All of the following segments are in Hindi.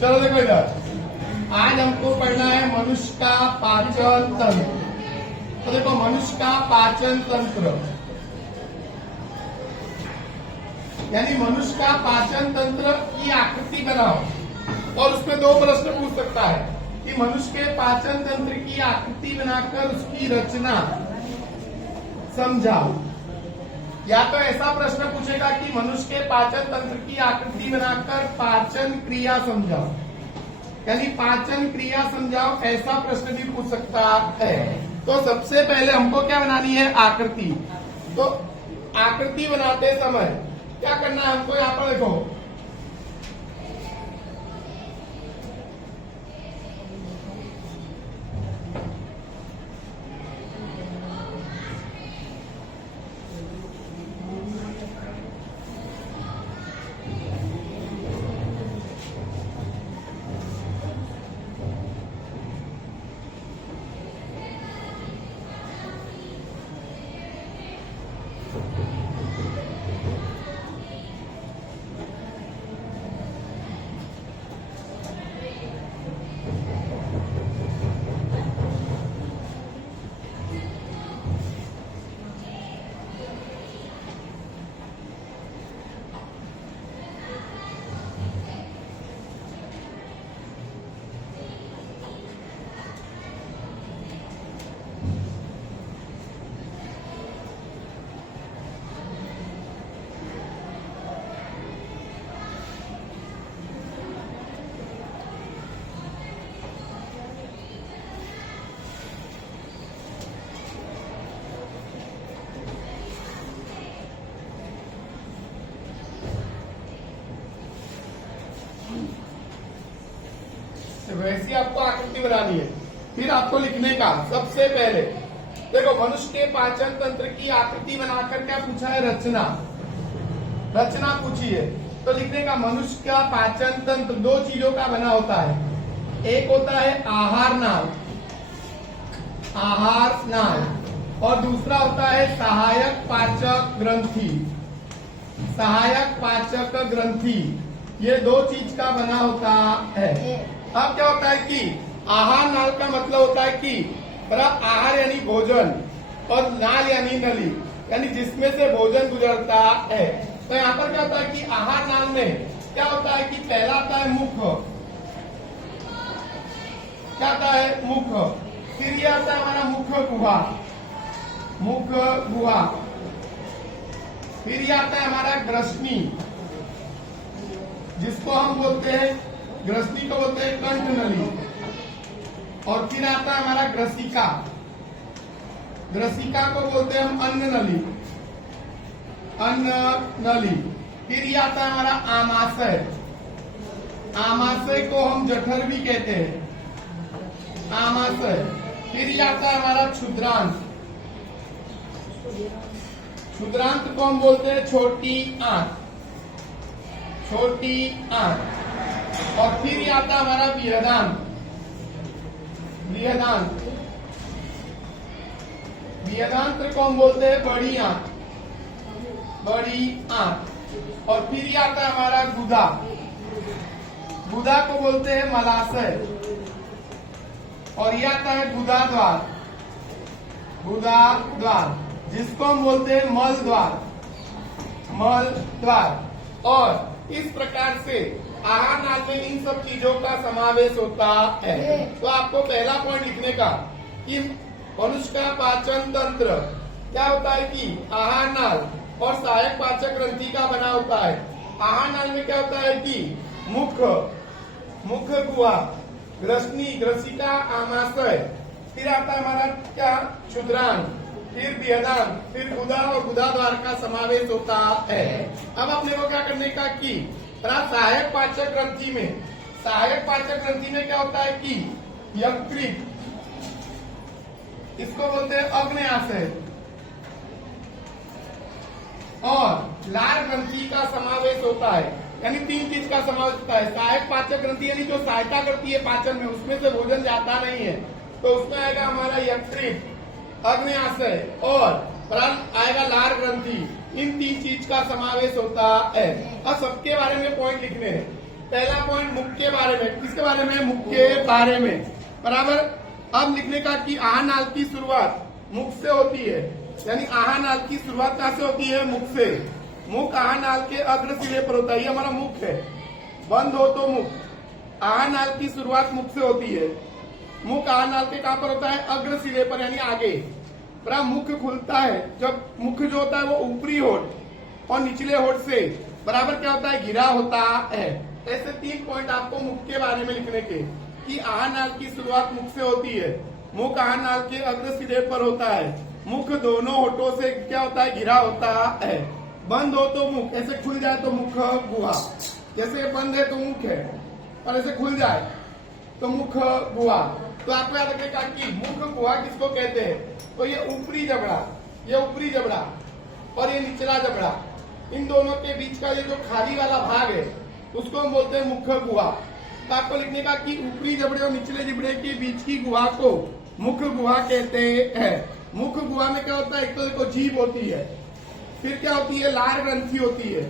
चलो देखो इधर, आज हमको पढ़ना है मनुष्य का पाचन तंत्र। तो देखो मनुष्य का पाचन तंत्र यानी मनुष्य का पाचन तंत्र की आकृति बनाओ और उसमें दो प्रश्न पूछ सकता है कि मनुष्य के पाचन तंत्र की आकृति बनाकर उसकी रचना समझाओ। या तो ऐसा प्रश्न पूछेगा कि मनुष्य के पाचन तंत्र की आकृति बनाकर पाचन क्रिया समझाओ, यानी पाचन क्रिया समझाओ, ऐसा प्रश्न भी पूछ सकता है। तो सबसे पहले हमको क्या बनानी है? आकृति। तो आकृति बनाते समय क्या करना है हमको? यहाँ पर देखो, वैसी आपको आकृति बनानी है। फिर आपको लिखने का सबसे पहले देखो, मनुष्य के पाचन तंत्र की आकृति बनाकर क्या पूछा है? रचना। रचना पूछी है तो लिखने का मनुष्य का पाचन तंत्र दो चीजों का बना होता है। एक होता है आहार नाल, आहार नाल, और दूसरा होता है सहायक पाचक ग्रंथि। सहायक पाचक ग्रंथि, ये दो चीज का बना होता है। अब क्या होता है कि आहार नाल का मतलब होता है कि आहार यानी भोजन और नाल यानी नली, यानी जिसमें से भोजन गुजरता है। तो यहाँ पर क्या होता है कि आहार नाल में क्या होता है कि पहला आता है मुख, क्या आता है? मुख। फिर ये आता है हमारा मुख गुहा, मुख गुहा। फिर ये आता है हमारा ग्रसनी, जिसको हम बोलते हैं, ग्रसनी को बोलते हैं कंठ नली। और फिर आता है हमारा ग्रसिका, ग्रसिका को बोलते हैं हम अन्न नली, अन्न नली। फिर ये आता है हमारा आमाशय, आमाशय को हम जठर भी कहते हैं, आमाशय। फिर ये आता है हमारा क्षुद्रांत, क्षुद्रांत को हम बोलते हैं छोटी आंत, छोटी आंत। और फिर ये आता है हमारा बृहदांत, बृहदांत। बृहदांत को हम बोलते हैं बड़ी आंत, बड़ी आंत। और फिर ये आता है हमारा गुदा, गुदा को बोलते हैं मलाशय। और ये आता है गुदा द्वार, गुदा द्वार, जिसको हम बोलते हैं मल द्वार, मल द्वार। और इस प्रकार से आहार नाल में इन सब चीजों का समावेश होता है। तो आपको पहला पॉइंट लिखने का कि मनुष्य का पाचन तंत्र क्या होता है कि आहार नाल और सहायक पाचक ग्रंथि का बना होता है। आहार नाल में क्या होता है कि मुख, मुख गुहा, ग्रसनी, ग्रसिका, आमाशय। फिर आता है हमारा क्या? क्षुद्रांत, फिर बृहदांत, फिर गुदा और गुदा द्वार का समावेश होता है। अब अपने को क्या करने का कि सहायक पाचक ग्रंथि में, सहायक पाचक ग्रंथि में क्या होता है कि यकृत, इसको बोलते हैं अग्न्याशय, और लार ग्रंथि का समावेश होता है। यानी तीन चीज का समावेश होता है। सहायक पाचक ग्रंथि यानी जो सहायता करती है पाचन में, उसमें से भोजन जाता नहीं है, तो उसमें आएगा हमारा यकृत, अग्न्याशय और आएगा लार ग्रंथि। इन तीन चीज का समावेश होता है। अब सबके बारे में पॉइंट लिखने हैं। पहला पॉइंट मुख के बारे में, किसके बारे में? मुख के बारे में, बराबर। अब लिखने का कि आहानाल की शुरुआत मुख से होती है, यानी आहानाल की शुरुआत कहाँ से होती है? मुख से। मुख आहानाल के अग्र सिरे पर होता है, ये हमारा मुख है। बंद हो तो मुख, आहानाल की शुरुआत मुख से होती है। मुख आहानाल के कहाँ पर होता है? अग्र सिरे पर, यानी आगे। बराबर। मुख खुलता है जब मुख जो होता है वो ऊपरी होठ और निचले होठ से बराबर क्या होता है? घिरा होता है। ऐसे 3 पॉइंट आपको मुख के बारे में लिखने के, कि आहानाल की शुरुआत मुख से होती है, मुख आहानाल के अग्र सिरे पर होता है, मुख दोनों होठों से क्या होता है? घिरा होता है। बंद हो तो मुख, ऐसे खुल जाए तो मुख गुहा, जैसे बंद है तो मुख है और ऐसे खुल जाए तो मुख गुहा। तो आपको याद रखेगा कि मुख गुहा किसको कहते हैं? तो ये ऊपरी जबड़ा, ये ऊपरी जबड़ा और ये निचला जबड़ा, इन दोनों के बीच का ये जो खाली वाला भाग है उसको हम बोलते हैं मुख गुहा। तो आपको लिखने का कि ऊपरी जबड़े और निचले जबड़े के बीच की गुहा को मुख गुहा कहते हैं। मुख गुहा में क्या होता है? एक तो देखो जीभ होती है, फिर क्या होती है? लार ग्रंथि होती है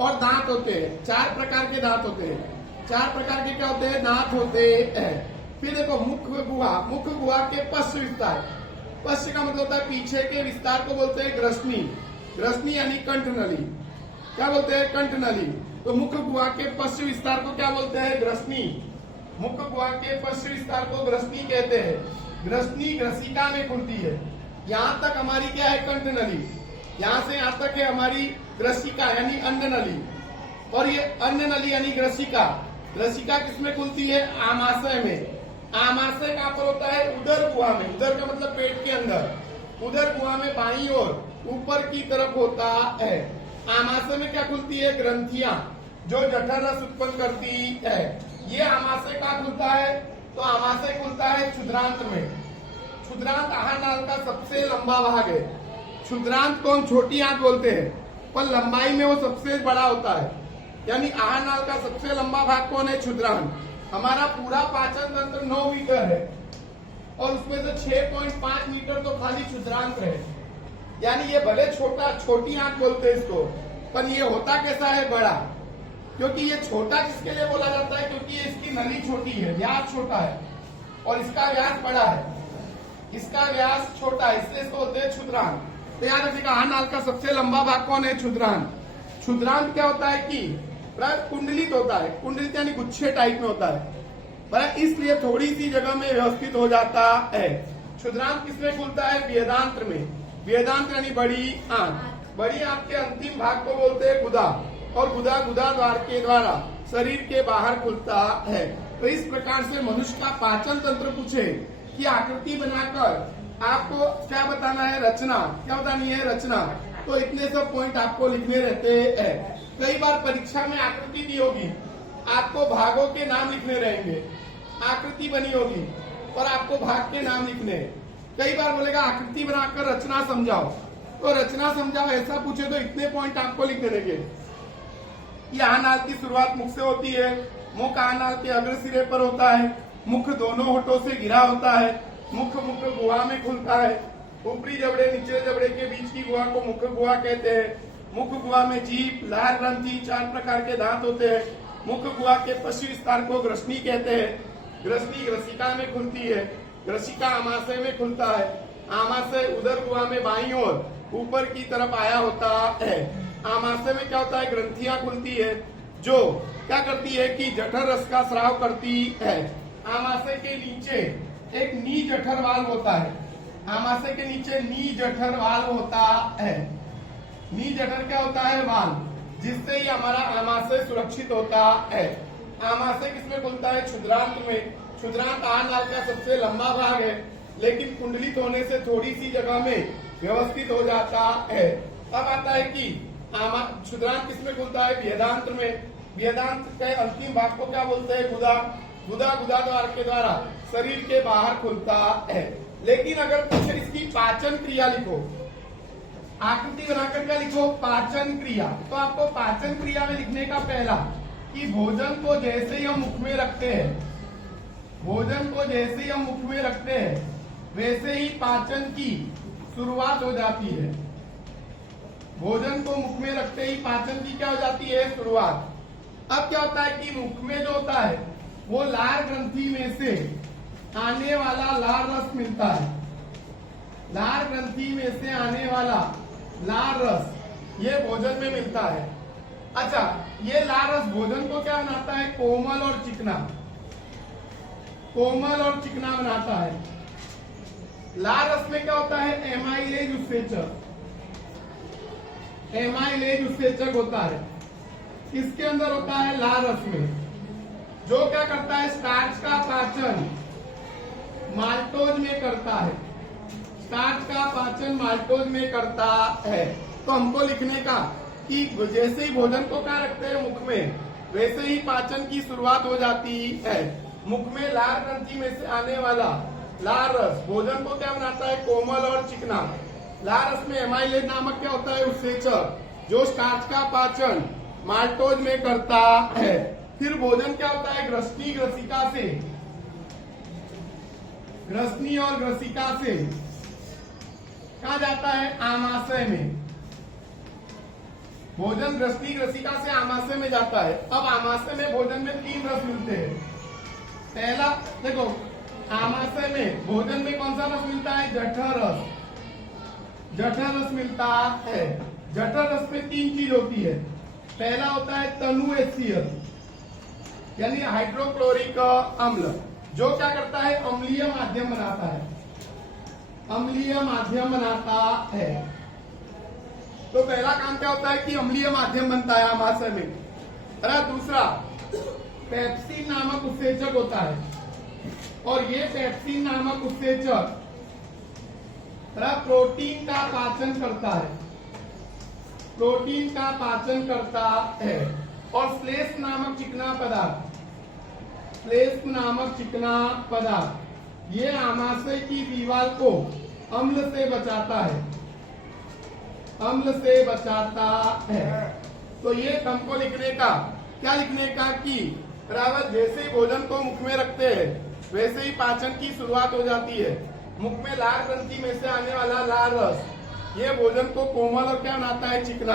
और दांत होते हैं। 4 प्रकार के दांत होते हैं। 4 प्रकार के क्या होते हैं? दांत होते हैं। फिर देखो मुख गुहा, मुख गुहा के पश्च विस्तार, पश्च का मतलब होता है पीछे के विस्तार को बोलते हैं ग्रसनी। ग्रसनी यानी कंठनली, क्या बोलते हैं? कंठनली। तो मुख गुहा के पश्च विस्तार को क्या बोलते हैं? ग्रसनी। मुख गुहा के पश्च विस्तार को ग्रसनी कहते हैं। ग्रसनी ग्रसिका में खुलती है। यहाँ तक हमारी क्या है? कंठनली। यहाँ से यहाँ तक है हमारी ग्रसिका यानी अन्न नली, और ये अन्न नली यानी ग्रसिका। ग्रसिका किसमें खुलती है? आमाशय में। आमाशय कहाँ पर होता है? उदर गुहा में। उदर का मतलब पेट के अंदर। उदर गुहा में बाईं ओर ऊपर की तरफ होता है। आमाशय में क्या खुलती है? ग्रंथियां, जो जठर रस उत्पन्न करती है। ये आमाशय कहाँ खुलता है? तो आमाशय खुलता है क्षुद्रांत में। क्षुद्रांत आहानाल का सबसे लंबा भाग है। क्षुद्रांत को हम छोटी आंत बोलते हैं, पर लंबाई में वो सबसे बड़ा होता है। यानी आहानाल का सबसे लंबा भाग कौन है? क्षुद्रांत। हमारा पूरा पाचन तंत्र 9 मीटर है और उसमें से 6.5 मीटर तो खाली क्षुद्रांत है। यानी ये भले छोटी आंत बोलते हैं इसको, पर ये होता कैसा है? बड़ा। क्योंकि ये छोटा किसके लिए बोला जाता है? क्योंकि इसकी नली छोटी है, व्यास छोटा है, और इसका व्यास बड़ा है। इसका व्यास छोटा है, इसलिए इसको बोलते हैं क्षुद्रांत। तो याद रखिएगा, आहानाल का सबसे लंबा भाग कौन है? क्षुद्रांत। क्षुद्रांत क्या होता है कि कुंडलित होता है। कुंडलित यानी गुच्छे टाइप में होता है, इसलिए थोड़ी सी जगह में व्यवस्थित हो जाता है। क्षुद्रांत किसमें खुलता है? वेदांत्र में। वेदांत यानी बड़ी आंत। बड़ी आंत के अंतिम भाग को बोलते हैं गुदा, और गुदा गुदा द्वार के द्वारा शरीर के बाहर खुलता है। तो इस प्रकार से मनुष्य का पाचन तंत्र पूछे कि आकृति बनाकर आपको क्या बताना है? रचना। क्या बतानी है? रचना। तो इतने सब पॉइंट आपको लिखने रहते हैं। कई बार परीक्षा में आकृति दी होगी, आपको भागों के नाम लिखने रहेंगे। आकृति बनी होगी और आपको भाग के नाम लिखने। कई बार बोलेगा आकृति बनाकर रचना समझाओ, तो रचना समझाओ ऐसा पूछे तो इतने पॉइंट आपको लिखने रहेंगे। आहानाल की शुरुआत मुख से होती है, मुख आहानाल के अग्र सिरे पर होता है, मुख दोनों होठों से घिरा होता है, मुख गुहा में खुलता है, ऊपरी जबड़े निचले जबड़े के बीच की गुहा को मुख गुहा कहते हैं। मुख गुहा में जीभ, लार ग्रंथि, 4 प्रकार के दांत होते हैं। मुख गुहा के पश्च विस्तार को ग्रसनी कहते हैं। ग्रसनी ग्रसिका में खुलती है, ग्रसिका आमाशय में खुलता है, आमाशय उदर गुहा में बाईं ओर ऊपर की तरफ आया होता है। आमाशय में क्या होता है? ग्रंथियां खुलती है, जो क्या करती है कि जठर रस का स्राव करती है। आमाशय के नीचे एक नी जठर वाल्व होता है। आमाशय के नीचे नी जठर वाल्व होता है। नी जठर क्या होता है? वाल्व, जिससे ही हमारा आमाशय सुरक्षित होता है। आमाशय किसमें खुलता है? क्षुद्रांत में। क्षुद्रांत आहानाल का सबसे लंबा भाग है, लेकिन कुंडलित होने से थोड़ी सी जगह में व्यवस्थित हो जाता है। अब आता है कि क्षुद्रांत किसमें खुलता है? वेदांत में। वेदांत के अंतिम भाग को क्या बोलते हैं? गुदा। गुदा गुदा द्वार के द्वारा शरीर के बाहर खुलता है। लेकिन अगर पूछे इसकी पाचन क्रिया लिखो, आकृति बनाकर क्या लिखो? पाचन क्रिया। तो आपको पाचन क्रिया में लिखने का पहला कि भोजन को जैसे ही हम मुख में रखते हैं, भोजन को जैसे ही हम मुख में रखते हैं, वैसे ही पाचन की शुरुआत हो जाती है। भोजन को मुख में रखते ही पाचन की क्या हो जाती है? शुरुआत। अब क्या होता है कि मुख में जो होता है वो लार ग्रंथि में से आने वाला लार रस मिलता है। लार ग्रंथि में से आने वाला लार रस ये भोजन में मिलता है। अच्छा, ये लार रस भोजन को क्या बनाता है? कोमल और चिकना, कोमल और चिकना बनाता है। लार रस में क्या होता है? एमाइलेज उत्सेचक, एमाइलेज उत्सेचक होता है। किसके अंदर होता है? लार रस में, जो क्या करता है? स्टार्च का पाचन माल्टोज में करता है। स्टार्च का पाचन माल्टोज में करता है। तो हमको लिखने का कि जैसे ही भोजन को क्या रखते हैं मुख में, वैसे ही पाचन की शुरुआत हो जाती है। मुख में लार ग्रंथि में से आने वाला लार रस भोजन को क्या बनाता है? कोमल और चिकना। लार रस में एमाइलेज नामक क्या होता है? उत्सेचक, जो स्टार्च का पाचन माल्टोज में करता है। फिर भोजन क्या होता है? ग्रसनी ग्रसिका से, ग्रसनी और ग्रसिका से कहा जाता है? आमाशय में। भोजन ग्रसनी ग्रसिका से आमाशय में जाता है। अब आमाशय में भोजन में 3 रस मिलते हैं। पहला देखो, आमाशय में भोजन में कौन सा रस मिलता है? जठर रस, जठर रस मिलता है। जठर रस में 3 चीज होती है। पहला होता है तनु HCl, यानी हाइड्रोक्लोरिक अम्ल, जो क्या करता है? अम्लीय माध्यम बनाता है, अम्लीय माध्यम बनाता है। तो पहला काम क्या होता है कि अम्लीय माध्यम बनता है आमाशय में। अरे दूसरा, पेप्सिन नामक उत्सेचक होता है, और ये पेप्सिन नामक उत्सेचक प्रोटीन का पाचन करता है, प्रोटीन का पाचन करता है। और श्लेष्म नामक चिकना पदार्थ, श्लेष्म नामक चिकना पदार्थ ये आमाशय की दीवार को अम्ल से बचाता है, अम्ल से बचाता है। तो ये हमको लिखने का क्या लिखने का कि बराबर जैसे ही भोजन को मुख में रखते हैं वैसे ही पाचन की शुरुआत हो जाती है। मुख में लार ग्रंथि में से आने वाला लार रस ये भोजन को कोमल और क्या बनाता है? चिकना।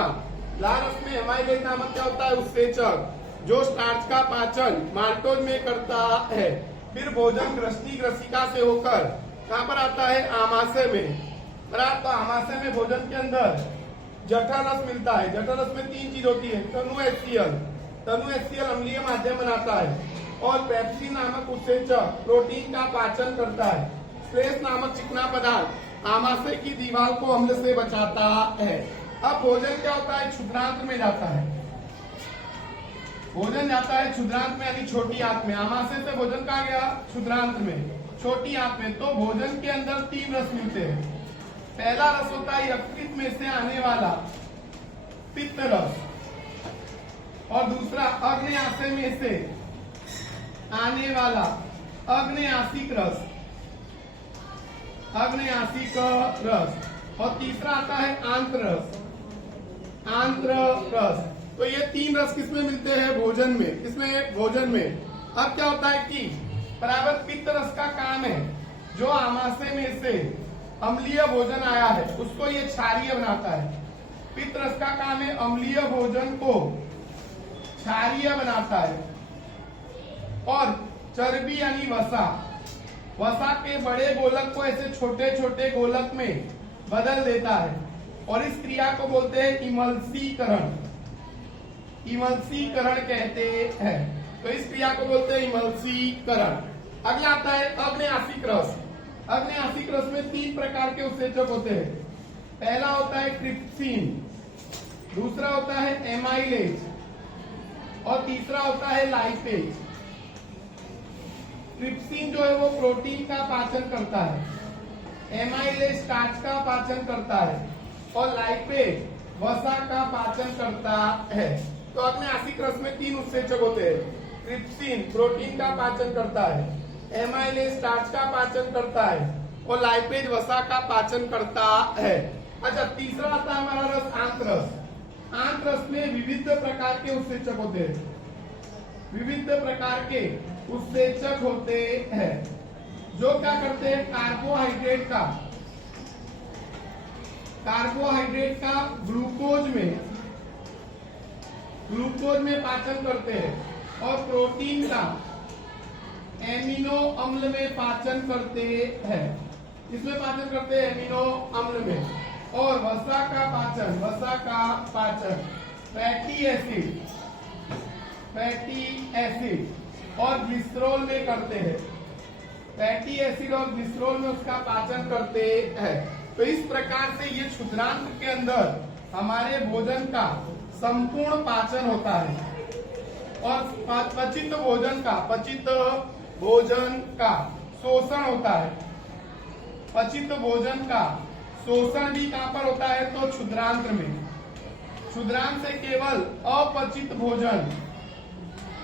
लार रस में एमाइलेज नामक क्या होता है? उत्सेचक, जो स्टार्च का पाचन माल्टोज में करता है। फिर भोजन ग्रसनी ग्रसिका से होकर कहाँ पर आता है? आमाशय में। तो आमाशय में भोजन के अंदर जठर रस मिलता है। जठर रस में 3 चीज होती है। तनु HCl, तनु HCl अम्लीय माध्यम बनाता है। और पेप्सिन नामक उत्सेचक प्रोटीन का पाचन करता है। श्लेष्म नामक चिकना पदार्थ आमाशय की दीवार को अम्ल से बचाता है। अब भोजन क्या होता है? क्षुद्रांत में जाता है। भोजन जाता है क्षुद्रांत में, यानी छोटी आंत में। आमाशय से भोजन कहाँ गया? क्षुद्रांत में, छोटी आंत में। तो भोजन के अंदर 3 रस मिलते हैं। पहला रस होता है यकृत में से आने वाला पित्त रस, और दूसरा अग्न्याशय में से आने वाला अग्न्यासिक रस, अग्न्यासिक रस, और तीसरा आता है आंत्र रस, आंत्र रस। तो ये 3 रस किसमें मिलते हैं? भोजन में। किसमें? भोजन में। अब क्या होता है कि बराबर पित्त रस का काम है, जो आमाशय में से अम्लीय भोजन आया है उसको ये क्षारीय बनाता है। पित्त रस का काम है अम्लीय भोजन को क्षारीय बनाता है। और चर्बी यानी वसा, वसा के बड़े गोलक को ऐसे छोटे छोटे गोलक में बदल देता है। और इस क्रिया को बोलते हैं इमल्सीकरण, इमल्सीकरण कहते हैं। तो इस क्रिया को बोलते हैं इमल्सीकरण। अगला आता है अग्न्यासिक रस। अग्न्यासिक रस में 3 प्रकार के उत्सेचक होते हैं। पहला होता है ट्रिप्सिन, दूसरा होता है एमाइलेज, और तीसरा होता है लाइपेज। ट्रिप्सिन जो है वो प्रोटीन का पाचन करता है, एमाइलेज स्टार्च का पाचन करता है, और लाइपेज वसा का पाचन करता है। तो अग्न्यासिक रस में 3 उत्सेचक होते हैं। ट्रिप्सिन प्रोटीन का पाचन करता है, एमाइलेज स्टार्च का पाचन करता है, और लाइपेज वसा का पाचन करता है। अच्छा, तीसरा आता है हमारा रस आंतरस। आंतरस में विविध प्रकार के उत्सेचक होते हैं, विविध प्रकार के उत्सेचक होते हैं, जो क्या करते हैं? कार्बोहाइड्रेट का ग्लूकोज में ग्लूकोज में पाचन करते हैं और प्रोटीन का एमिनो अम्ल में पाचन करते हैं। इसमें पाचन करते हैं एमिनो अम्ल में। और वसा का पाचन फैटी एसिड और ग्लिसरॉल में करते हैं। फैटी एसिड और ग्लिसरॉल में उसका पाचन करते हैं। तो इस प्रकार से ये क्षुद्रांत के अंदर हमारे भोजन का संपूर्ण पाचन होता है। और पचित भोजन का शोषण होता है। पचित भोजन का शोषण भी कहां पर होता है? तो क्षुद्रांत में। क्षुद्रांत से केवल अपचित भोजन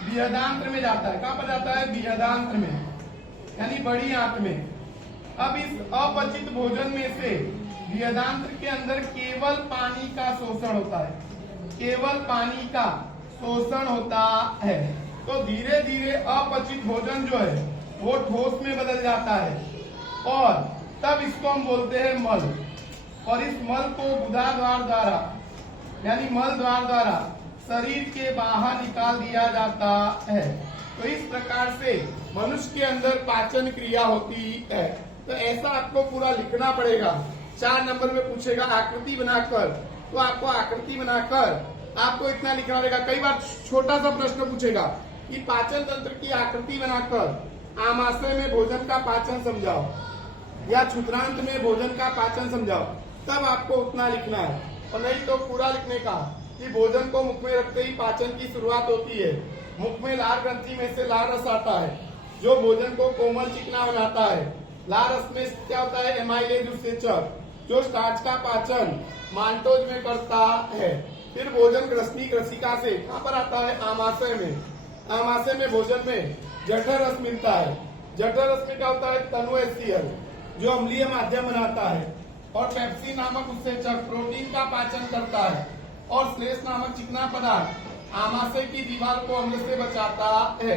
बृहदांत्र में जाता है। कहां पर जाता है? बृहदांत्र में, यानी बड़ी आंत में। अब इस अपचित भोजन में से बृहदांत्र के अंदर केवल पानी का शोषण होता है। केवल पानी का शोषण होता है। तो धीरे धीरे अपचित भोजन जो है वो ठोस में बदल जाता है और तब इसको हम बोलते हैं मल। और इस मल को गुदाद्वार द्वारा यानी मल द्वार द्वारा शरीर के बाहर निकाल दिया जाता है। तो इस प्रकार से मनुष्य के अंदर पाचन क्रिया होती है। तो ऐसा आपको पूरा लिखना पड़ेगा। 4 नंबर में पूछेगा आकृति बनाकर, तो आपको आकृति बनाकर आपको इतना लिखना पड़ेगा। कई बार छोटा सा प्रश्न पूछेगा कि पाचन तंत्र की आकृति बनाकर आमाशय में भोजन का पाचन समझाओ या क्षुद्रांत में भोजन का पाचन समझाओ, तब आपको उतना लिखना है। और नहीं तो पूरा लिखने का कि भोजन को मुख में रखते ही पाचन की शुरुआत होती है। मुख में लार ग्रंथि में से लार रस आता है जो भोजन को कोमल चिकना बनाता है। लार रस में क्या होता है? एमाइलेज उत्सेचक जो स्टार्च का पाचन माल्टोज में करता है। फिर भोजन ग्रसनी ग्रसिका से कहां पर आता है? आमाशय में। आमाशय में भोजन में जठर रस मिलता है। जठर रस में क्या होता है? तनु एसियल जो अम्लीय माध्यम बनाता है। और पेप्सिन नामक उत्सेचक प्रोटीन का पाचन करता है। और श्लेष नामक चिकना पदार्थ आमाशय की दीवार को अम्ल से बचाता है।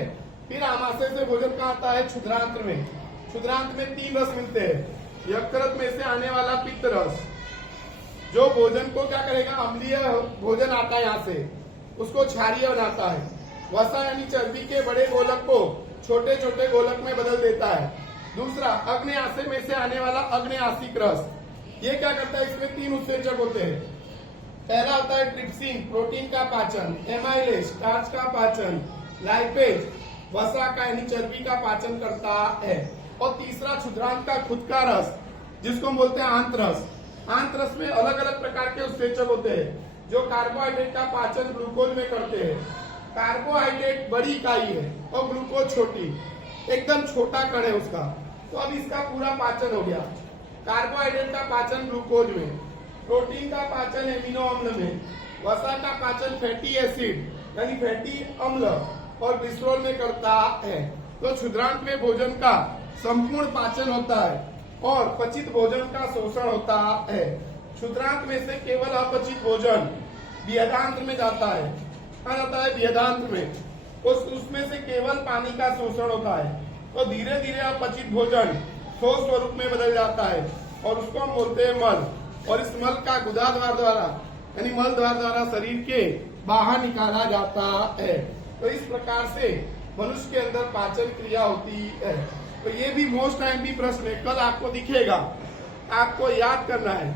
फिर आमाशय से भोजन कहाँ आता है? क्षुद्रांत में। क्षुद्रांत में 3 रस मिलते हैं। यकृत में से आने वाला पित्त रस जो भोजन को क्या करेगा? अम्लीय भोजन आता है यहाँ से, उसको क्षारीय बनाता है। वसा यानी चर्बी के बड़े गोलक को छोटे छोटे गोलक में बदल देता है। दूसरा अग्न्याशय में से आने वाला अग्न्यासिक रस, ये क्या करता है? इसमें 3 उत्सेचक होते हैं। पहला होता है ट्रिप्सिन प्रोटीन का पाचन, एमाइलेज स्टार्च का पाचन, लाइपेज वसा का यानी चर्बी का पाचन करता है। और तीसरा क्षुद्रांत का खुद का रस जिसको हम बोलते हैं आंतरस। आंतरस में अलग अलग प्रकार के उत्सेचक होते हैं जो कार्बोहाइड्रेट का पाचन ग्लूकोज में करते हैं। कार्बोहाइड्रेट बड़ी इकाई है और ग्लूकोज छोटी, एकदम छोटा कण है उसका। तो अब इसका पूरा पाचन हो गया। कार्बोहाइड्रेट का पाचन ग्लूकोज में, प्रोटीन का पाचन एमिनो अम्ल में, वसा का पाचन फैटी एसिड यानी फैटी अम्ल और ग्लिसरॉल में करता है। तो क्षुद्रांत में भोजन का संपूर्ण पाचन होता है और पचित भोजन का शोषण होता है। क्षुद्रांत में से केवल अपचित भोजन बृहदांत्र में जाता है। कहा जाता है? बृहदांत्र में। उसमें से केवल पानी का शोषण होता है। तो धीरे धीरे अपचित भोजन ठोस स्वरूप में बदल जाता है और उसको हम बोलते हैं मल। और इस मल का गुदाद्वार द्वारा यानी मल द्वार द्वारा शरीर के बाहर निकाला जाता है। तो इस प्रकार से मनुष्य के अंदर पाचन क्रिया होती है। तो ये भी मोस्ट टाइम भी प्रश्न है, कल आपको दिखेगा, आपको याद करना है।